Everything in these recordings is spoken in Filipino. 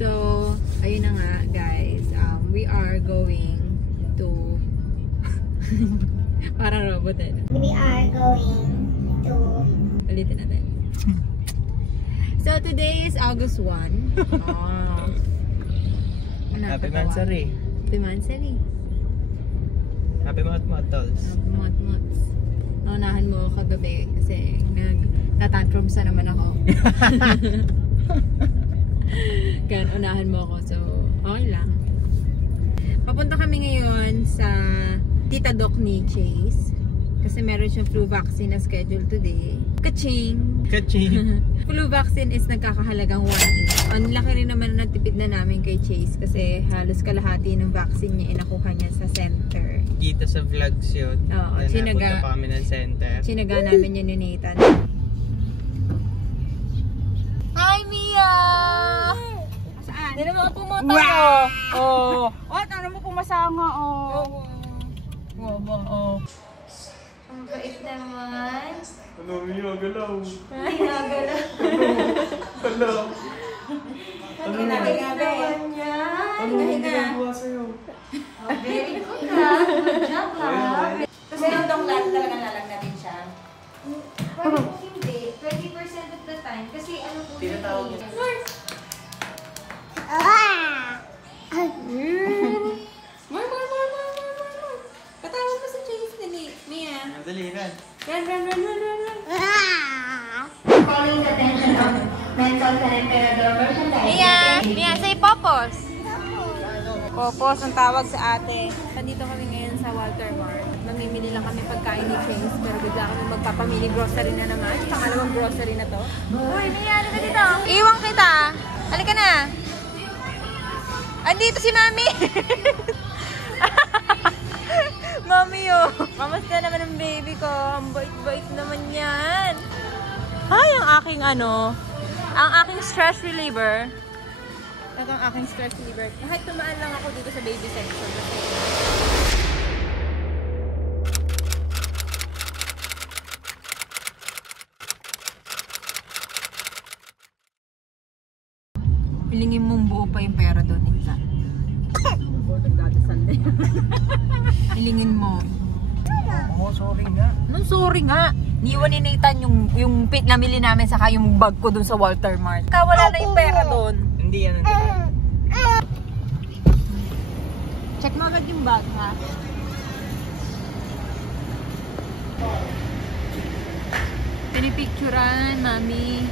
So, ayun na nga guys. We are going to... Parang robot eh. We are going to... Ulitin natin. So, today is August 1. Happy Mansari. Happy Mansari. Happy Mot-Mots. Happy Mot-Mots. Naunahan mo kagabi kasi nag-tatantrums na naman ako. Kaya unahan mo ako. So, okay lang. Papunta kami ngayon sa Tita Doc ni Chase. Kasi meron siyang flu vaccine na schedule today. Kaching! Kaching! Flu vaccine is nagkakahalagang 1.8. Ang laki rin naman ng tipid na namin kay Chase kasi halos kalahati ng vaccine niya inakuha niya sa center. Kita sa vlogs yun. Oo, Napunta pa kami ng center. Chinaga namin yun ni Nathan. Hi, Mia! Saan? Hindi naman pumata mo. Oh. Oh, tara mo pumasama. Oh. Oh. Ang bait naman. Ano, Mia? Galaw. Ay, nagalaw. Galaw. Ano naman niya? Ano yung ginagawa sa'yo? Very good ha. Good job ha. Kasi yung doklat talaga lalagnatin siya. Pero kung hindi, 20% of the time. Kasi ano po yun? Tinatawag mo. More. Patawag mo sa Chase ni Mia. Dali, Ran. Run. Calling the attention of Mental San Emperador merchandise. Mia, say Popos. Popos, ang tawag sa ate. Nandito kami ngayon sa Walter Mart. Mamimili lang kami pagkain ni Chase. Pero bigla kami magpapamili grocery na naman. Pangalawang grocery na to. Uy, Mia, halika dito. Iwan kita. Halika na. Andito si Mami. Mami, oh. Kamusta naman ang baby ko? Ang bait-bait naman yan. Ay, ang aking ang aking stress reliever. Ito ang aking stress reliever. Kahit tumaan lang ako dito sa baby section. Pilingin mong buo pa yung pera doon, Insan. Pilingin mo. Oh, sorry nga. Nung sorry nga. Niwan ni Nathan yung pit namili namin saka yung bag ko dun sa Walter Mart. Wala na yung pera doon. Hindi yan ang Check mo agad yung bag, ha? Pinipicturan, Mami.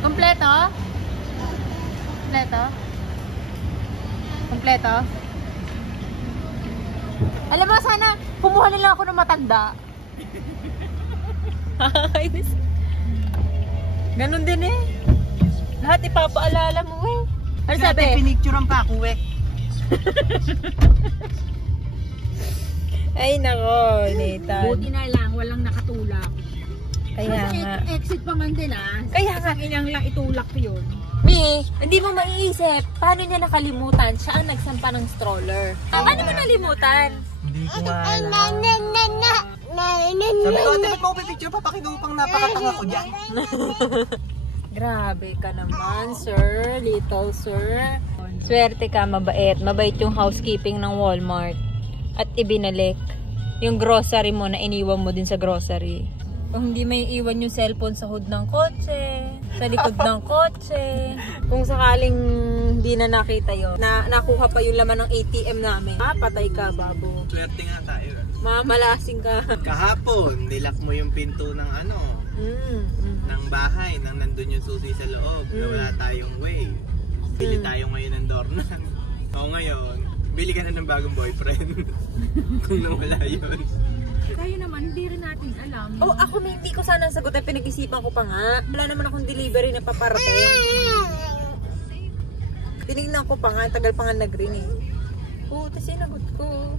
Kompleto? Kompleto? Alam mo, sana kumuha nila ako ng matanda. Ganun din eh. Lahat ipapaalala mo eh. Ano sabi? Pinicturean pa ako eh. Ay nako, Nathan. Buti na lang, walang nakatulak. Kaya Kasi nga. exit pa man din ah. Kaya nga. Ilang lang itulak yun. Mi, hindi mo maiisip. Paano niya nakalimutan? Siya ang nagsampa ng stroller. Paano mo nalimutan? Hindi ko alam. Sabi ko, ate, ba't mo pipicture pa? Pakinupang napakatanga ko dyan. Grabe ka naman, sir. Little sir. Swerte ka, mabait. Mabait yung housekeeping ng Walmart. At ibinalik yung grocery mo na iniwan mo din sa grocery. Kung hindi may iwan yung cellphone sa hood ng kotse, sa likod ng kotse. Kung sakaling hindi na nakita yun, nakuha pa yung laman ng ATM namin. Patay ka, babo. Swerte nga tayo. Mamalasing ka. Kahapon, nilak mo yung pinto ng ng bahay, nang nandun yung susi sa loob, na wala tayong way. Bili tayo ngayon ng doorknob. O ngayon, bili ka na ng bagong boyfriend. Kung nawala yun. Tayo naman, hindi rin natin alam. Oh, ako hindi ko sana sagutin, pinag-isipan ko pa nga. Wala naman akong delivery na paparating. Tinignan ko pa nga, tagal pa nga nag-ring eh. Puta, sinagot ko.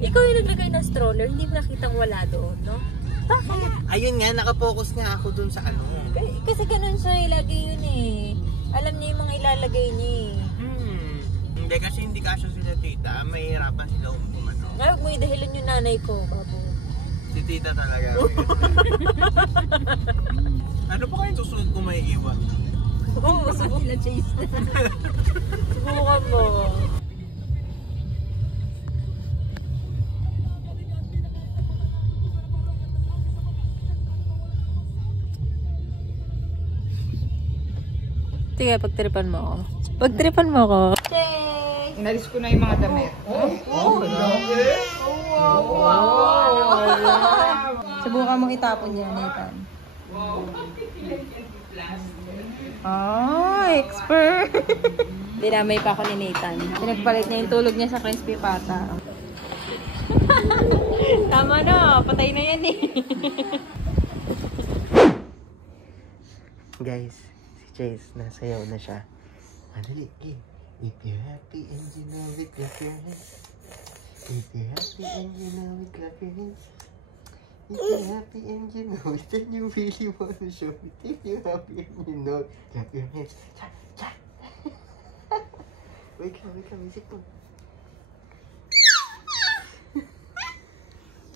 Ikaw yung naglagay ng stroller, hindi mo nakitang wala doon, no? Bakit? Ayun nga, nakapokus nga ako dun sa ano. Kasi ganun siya ilagay yun eh. Alam niya yung mga ilalagay niya eh. Hindi kasi hindi kasya sila tita, mahihirapan sila umano. Ngayon mo idahilan yung nanay ko, babo. Si tita talaga. Ano pa kayong susunod kung may iwan? Oo, Sila Chase. subukan mo. Sige, pagtripan mo ako. Pagtripan mo ako. Inalis ko na yung mga damit. Subukan mong itapon yan, Nathan. Oh, expert! Dinamay pa ako ni Nathan. Pinagpalit niya yung tulog niya sa crispy pata. Tama na, patay na yan eh. Guys, si Chase, nasayaw na siya. Madali, if you're happy and you know it, clap your hands. If you're happy and you know it, clap your hands. If you're happy and you know it, then you really want to show it. If you're happy and you know it, clap your hands. Cha, cha. Wait lang, isip po.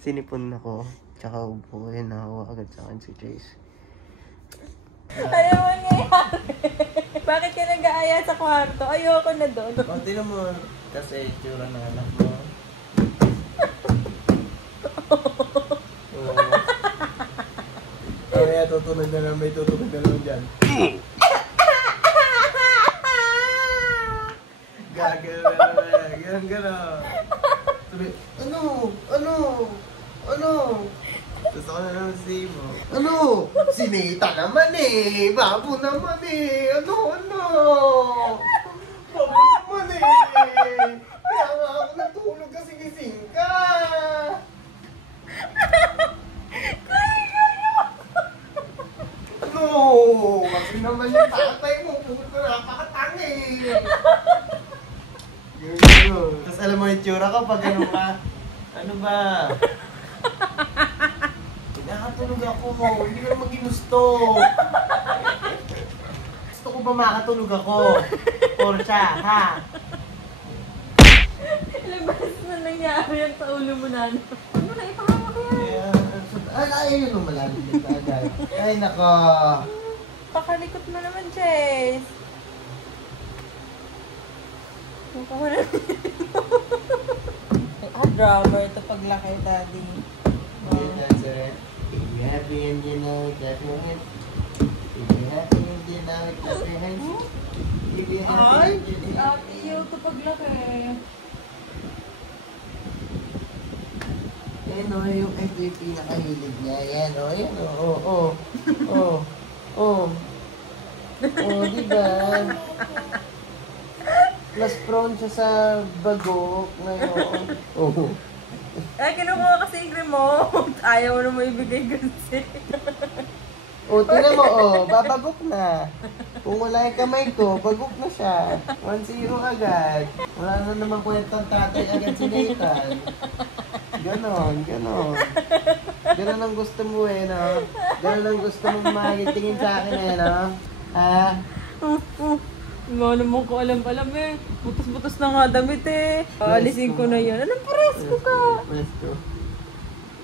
Sinipon ako, tsaka upo, yun, nakawa agad sa akin si Chase. Ano mo nangyayari? Bakit ka nag-aaya sa kwarto? Ayoko na doon. Konti naman, kasi tsura ng anak mo. Oo. Kaya tutunog na lang, may tutunog na lang dyan. Gano'n. Sabi, ano? Gusto ko na naman si mo. Ano? Sinita naman eh. Babo naman eh. Ano? Babo naman eh. Kaya nga ako natulog kasi gising ka. Ano? Kasi naman yung tatay mo. Puto napakatangi. Gano'n. Tapos alam mo yung tsura ko pag ano ka. Ano ba? Nakatulog ako. Hindi ko naman ginusto. Gusto ko ba makatulog ako? Or siya, ha? Labas na nangyari yan sa ulo mo na. Ano na, ipahama ko yan. Ayun yung malalim dito agad. Ay, nako. Pakalikot mo naman, Chase. Mukha mo na. Drummer to paglaki, Daddy. That's it. If you're happy and you know it, clap your hands. If you're happy and you know it, clap your hands. If you're happy and you know it. Ate, iyo to paglaki. Yan o, ito yung pinakahilig niya. Yan o, diba? Mas prone siya sa bagok ngayon. Kinukuha kasi yung remote. Ayaw mo naman ibigay kasi. Tingnan mo, babagok na. Kung wala yung kamay ko, bagok na siya. 1-0 agad. Wala na naman kwentang tatay agad si Nathan. Ganon. Ganon ang gusto mo no? Ganon ang gusto mo makitingin sa akin no? Ha? Nga naman ko alam eh. Butas-butas na nga damit eh. Aalisin ko na yan. Anong presko ka? Presko.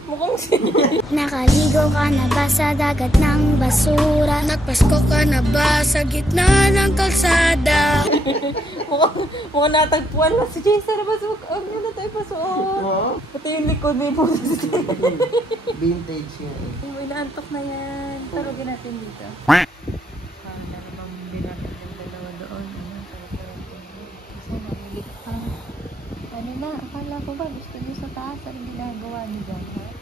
Mukhang siya. Nakaligo ka na ba sa dagat ng basura? Nagpasko ka na ba sa gitna ng kalsada? mukhang natagpuan na si Jason. Huwag nyo na tayo pasuot. Pati yung likod may butas. Vintage yun. Uy, naantok na yan. Tarugin natin dito. Ano na, akala ko ba gusto niyo sa taas ang ginagawa niyo dyan, ha?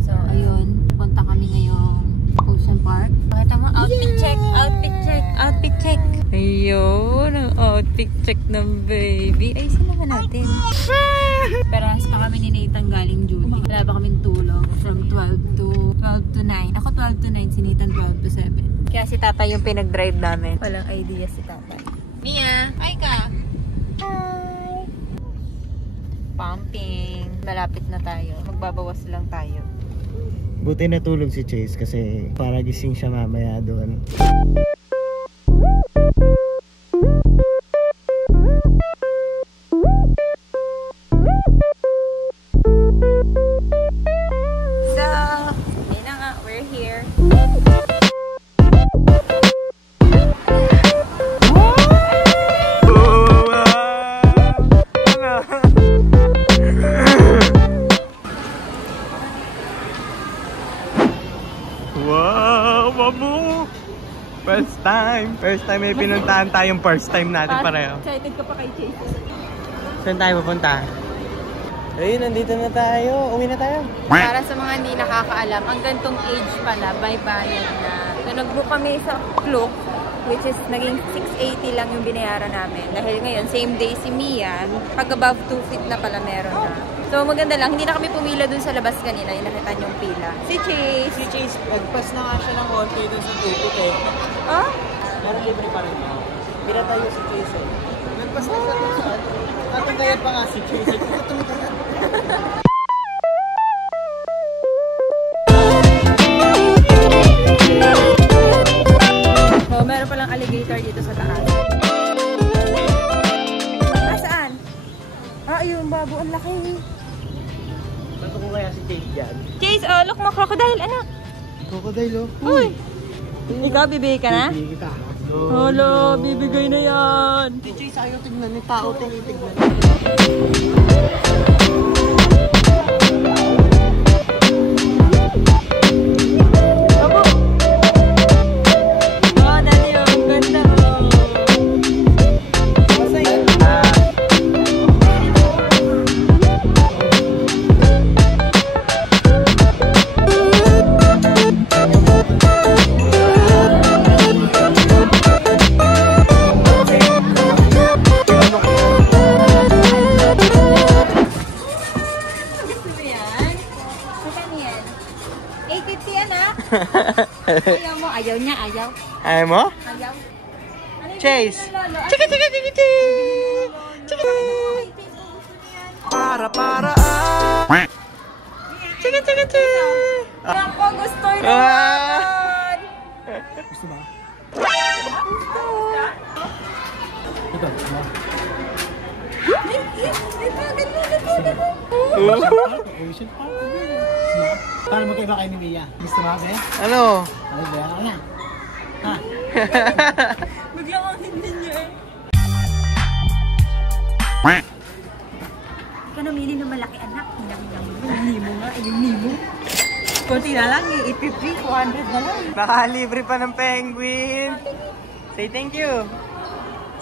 So, ayun, punta kami ngayong Ocean Park. Pakita mo, outfit check. Ayun, ang outfit check ng baby. Ay, sino ba natin? Parehas pa kami ni Nathan galing duty. Wala pa kaming tulog from 12 to 9. Ako 12 to 9, si Nathan 12 to 7. Kaya si Tata yung pinag-drive namin. Walang idea si Tata. Mia, hi ka! Hi! Pumping. Malapit na tayo. Magbabawas lang tayo. Buti natulog si Chase kasi para gising siya mamaya doon. So, First time may pinuntahan tayong first time natin pareho. Excited ka pa kay Chase. Saan tayo pupunta? Ayun, nandito na tayo. Uwi na tayo. Para sa mga hindi nakakaalam, ang gantong age pala, may bayad na. So, nag-book kami sa Klook, which is naging 680 lang yung binayaran namin. Dahil ngayon, same day si Mia, pag above 2 feet na pala meron na. So, maganda lang. Hindi na kami pumila dun sa labas kanina. Yung nakita niyong pila. Si Chase, nagpas na nga siya ng konti dun sa tubig eh. Ah? Pero libre pa rin ako. Pila tayo si Chase eh. Nagpas na siya dun sa ano. Tatagayad pa nga si Chase. So, meron palang alligator dito sa taas. Saan? Yung babo, ang laki. Bato ko kaya si Chase dyan? Chase, look mo, crocodile, anak. Crocodile oh. Uy! Ikaw, bibigay ka na? Bibigay kita. Hala, bibigay na yan. Si Chase ayaw tignan ni tao, tinitignan. Ayaw niya, ayaw. Ayaw mo? Ayaw. Chase! Chika, chika, chika, chika! Chika! Para Chika, chika, chika! Ako, gusto yun naman! Gusto ba? Ocean Park. Paano magkaiba kayo ni Mia? Gusto mo ba? Ano? Ano ba? Ako na. Ha? Biglang ang hindi niya eh. Ka namili ng malaki anak. Nimo nga, yung Nemo. Kunti na lang, 850, 400 na lang. Nakalibre pa ng penguin. Say thank you.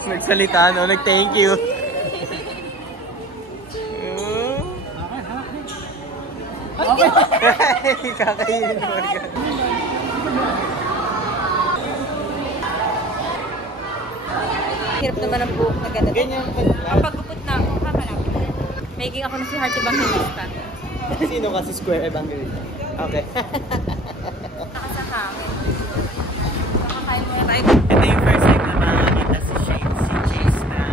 Nagsalita, no? Nag-thank you. Okay. Kakainin mo ka. Hirap naman ang buhok na ganito. Ganyan. Pag-upot na ako, kakalapit. Making ako na si Heart Evangelista. Sino ka si Square Evangelista? Okay. Nakasa hangin. Nakakain mo na tayo. Ito yung first time na makakita si Chase na.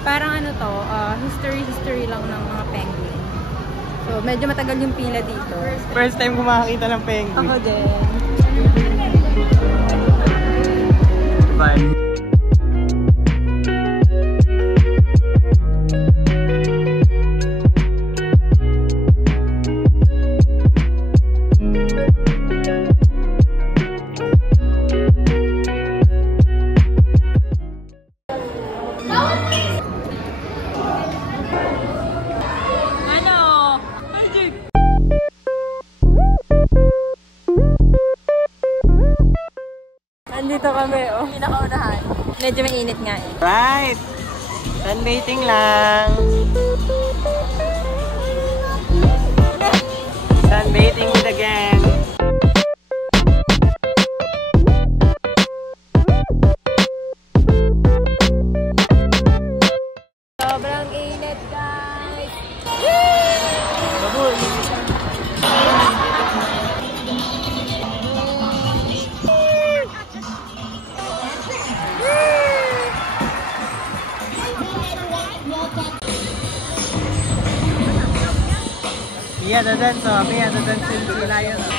Parang ano to, history lang ng mga penguin. So, medyo matagal yung pila dito. First time ko makakita ng penguin. Ako din. Bye. Andito kami, oh. Pinakaunahan. Medyo mainit nga eh. Right! Sunbathing lang. Sunbathing with the gang. Sobrang init, guys! Mia dance, oh. Mia dance sila yun, oh.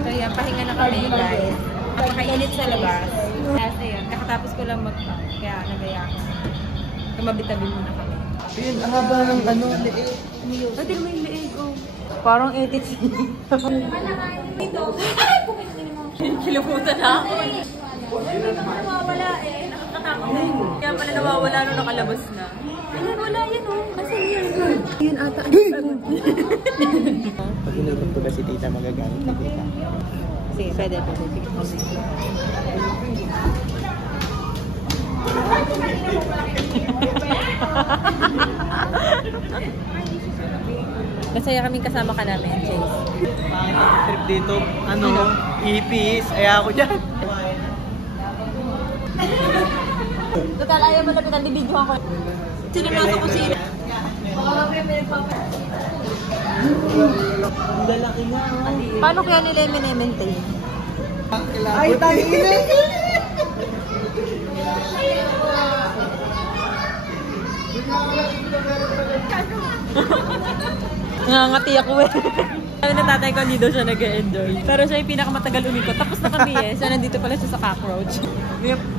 Kaya pahinga na kami guys. Napakainit sa labas. Kasi yun, kakatapos ko lang mag-pack. Kaya nagaya ako. Kumabitabi muna kami. Ayun, ang haba ng ano, liit. Pati naman yung leeg, oh. Parang 80. Kiluputan na ako. Hindi naman nawawala eh. Nakakatakot na yun. Kaya pala nawawala nung nakalabas na. Ayun, wala yan oh. Kasi yun ata. Pag inulog ko na si tita, magagamit si tita. Sige, pwede. Masaya kaming kasama ka namin, Chase. Bakit ang trip dito? Ano? Ipis. Ay ako dyan. Total, ayaw mo na pinag-video ako. Sino nasa kusina? Ang lalaki nga. Paano kaya nila yung maintain? Ay, tangina! Nangangati ako eh. Sabi ng tatay ko, hindi daw siya nag-enjoy. Pero siya yung pinakamatagal umikot. Tapos na kami eh. So, nandito pala siya sa cockroach.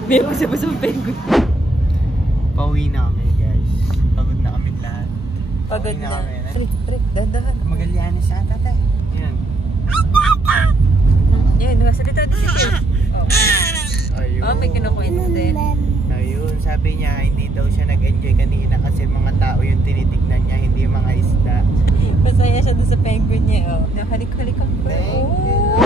May pusipusong penguin. Pauwi na kami, guys. Pagod na kami lahat. Pagod na. kami. Trick, dandahan. Magallanes sa tatay. Yan. Yan, nakasalita din siya. Ayun. Oh, may kinukwento din. Ayun, sabi niya, hindi daw siya nag-enjoy kanina kasi mga tao yung tinitignan niya, hindi mga isda. Masaya siya dun sa penguin niya, oh. Nakalik-halik ang penguin. Oh!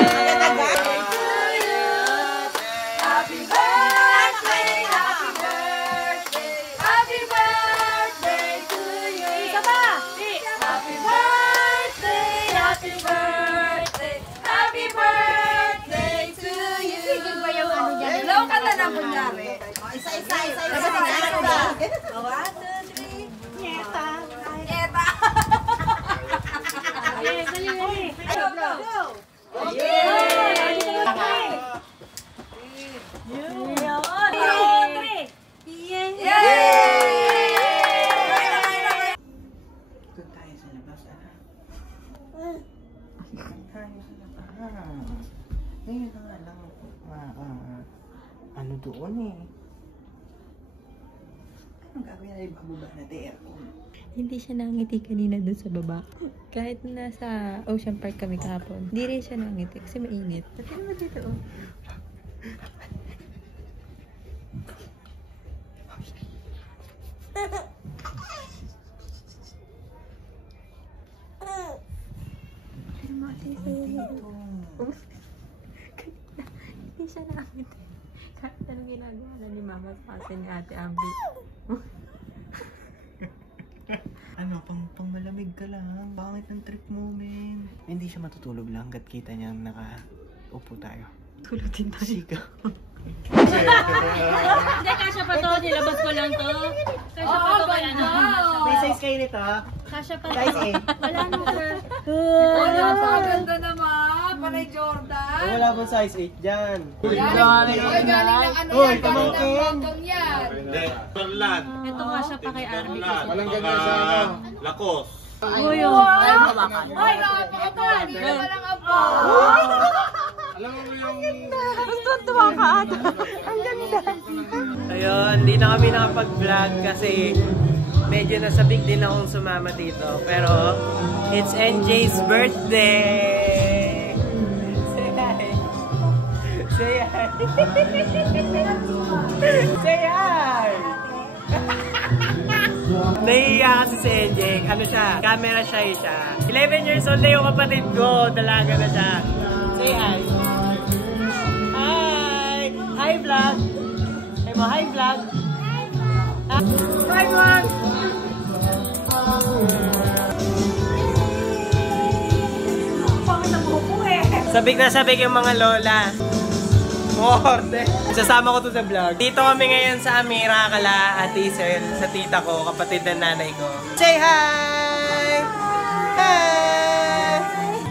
Happy birthday, happy birthday, happy birthday to you. Isa pa! Happy birthday, happy birthday, happy birthday to you. Sigil ba yung ano dyan? Hello ka na na kunyari. Isa. Oh, 1, 2, 3. Nieta. Go. Doon tayo sa labas, Doon tayo sa labas. Ngayon na nga lang, ano doon eh. Anong gagawin na ibababa natin aircon? Hindi siya nangiti kanina dun sa baba. Kahit nasa Ocean Park kami kahapon, hindi rin siya nangiti kasi mainit. Pati naman dito, oh. Hindi siya nangiti. Kahit anong ginagawa na ni Mama sa atin ni Ate Ambi. Ano, pang malamig ka lang. Pangit ang trip mo, men. Hindi siya matutulog lang hanggat kita niya nakaupo tayo. Tulog din tayo. Sigaw. Hindi, kasya pa to. Nilabas ko lang to. Kasya pa to. Wala na. May size kayo nito, ha? Kasya pa to. Size A. Wala na, sir. Napakaganda naman. Panay Jordan. Wala bang size 8 dyan? Galing ng ano Uy, yan. Galing ng pamangkin. bottom yan. Ito kasya pa kay Arby. Walang ganyan sa ano. Lakos. Uy, Ay, napakaganda. Hindi naman ang apo. Alam mo yung... Tuwa ka ata. Ang ganda. Ayun, di na kami nakapag-vlog kasi medyo nasabik din akong sumama dito. Pero, it's NJ's birthday! Say hi! Say hi! Say hi! Nahihiya kasi si NJ. Ano siya? Camera shy siya. 11 years old na yung kapatid ko. Dalaga na siya. Say hi! Hi! Hi vlog! Hi mo, hi vlog! Hi vlog! Sabik na sabik yung mga lola. Morde. Sasama ko to sa vlog. Dito kami ngayon sa Amira, kala Ate Isel, sa tita ko, kapatid ng nanay ko. Say hi! Hi!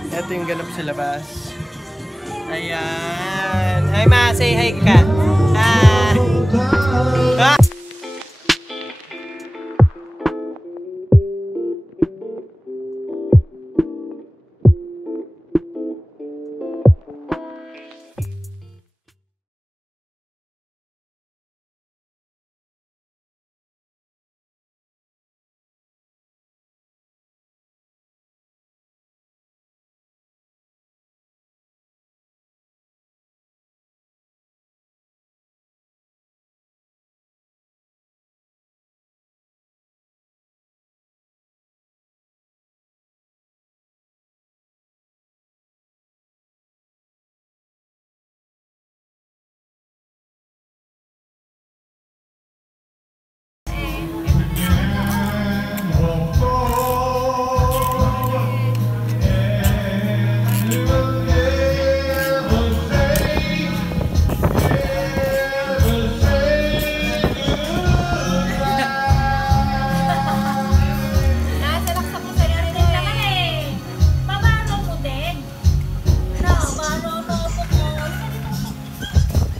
Ito yung ganap sa labas. Ayan. Hi ma, say hi ka.